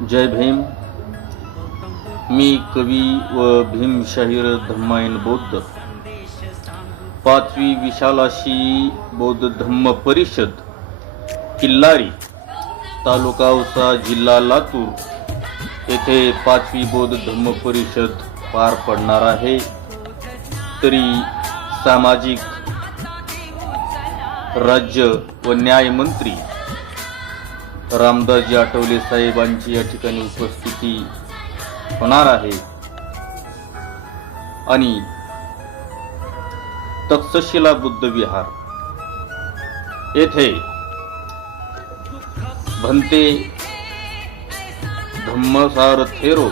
जय भीम. मी कवी व भीमशाहीर धम्मायन बौद्ध. पाचवी विशालाशी बौद्ध धम्म परिषद किल्लारी तालुका औसा जिल्हा लातूर येथे पाचवी बौद्ध धम्म परिषद पार पडणार आहे. तरी सामाजिक राज्य व न्याय मंत्री रामदासजी आठवले साहेबांची या ठिकाणी उपस्थिती होणार आहे आणि तक्षशिला बुद्ध विहार येथे भंते धम्मसार थेरो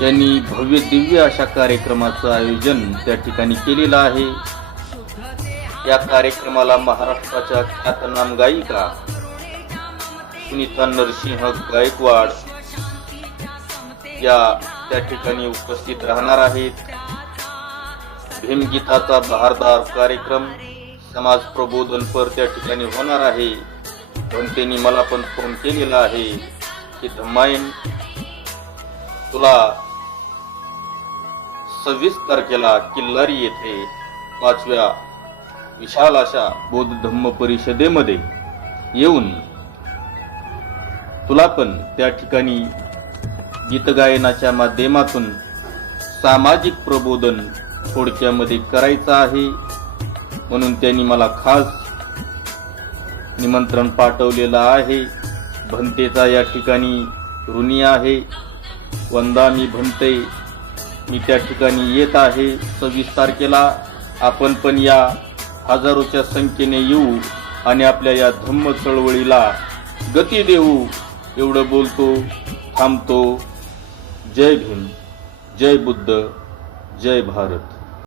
यांनी भव्य दिव्य अशा कार्यक्रमाचं आयोजन त्या ठिकाणी केलेलं आहे. या कार्यक्रमाला महाराष्ट्राच्या ख्यातनाम गायिका सुनीता नरसिंह गायकवाड या त्या ठिकाणी उपस्थित राहणार आहेत. भीमगीताचा बहारदार कार्यक्रम समाज प्रबोधनपर त्या ठिकाणी होणार आहे. भंतेनी मला पण फोन केलेला आहे की धम्मायन तुला 26 तारखेला किल्लारी येथे पाचव्या विशाल अशा बौद्ध धम्म परिषदेमध्ये येऊन तुला पण त्या ठिकाणी गीतगायनाच्या माध्यमातून सामाजिक प्रबोधन थोडक्यामध्ये करायचं आहे. म्हणून त्यांनी मला खास निमंत्रण पाठवलेलं आहे. भंतेचा या ठिकाणी ऋणी आहे. वंदा मी भंते, मी त्या ठिकाणी येत आहे 26 तारखेला. आपण पण या हजारोच्या संख्येने येऊ आणि आपल्या या धम्म चळवळीला गती देऊ. एवढं बोलतो, थांबतो. जय भीम, जय बुद्ध, जय भारत.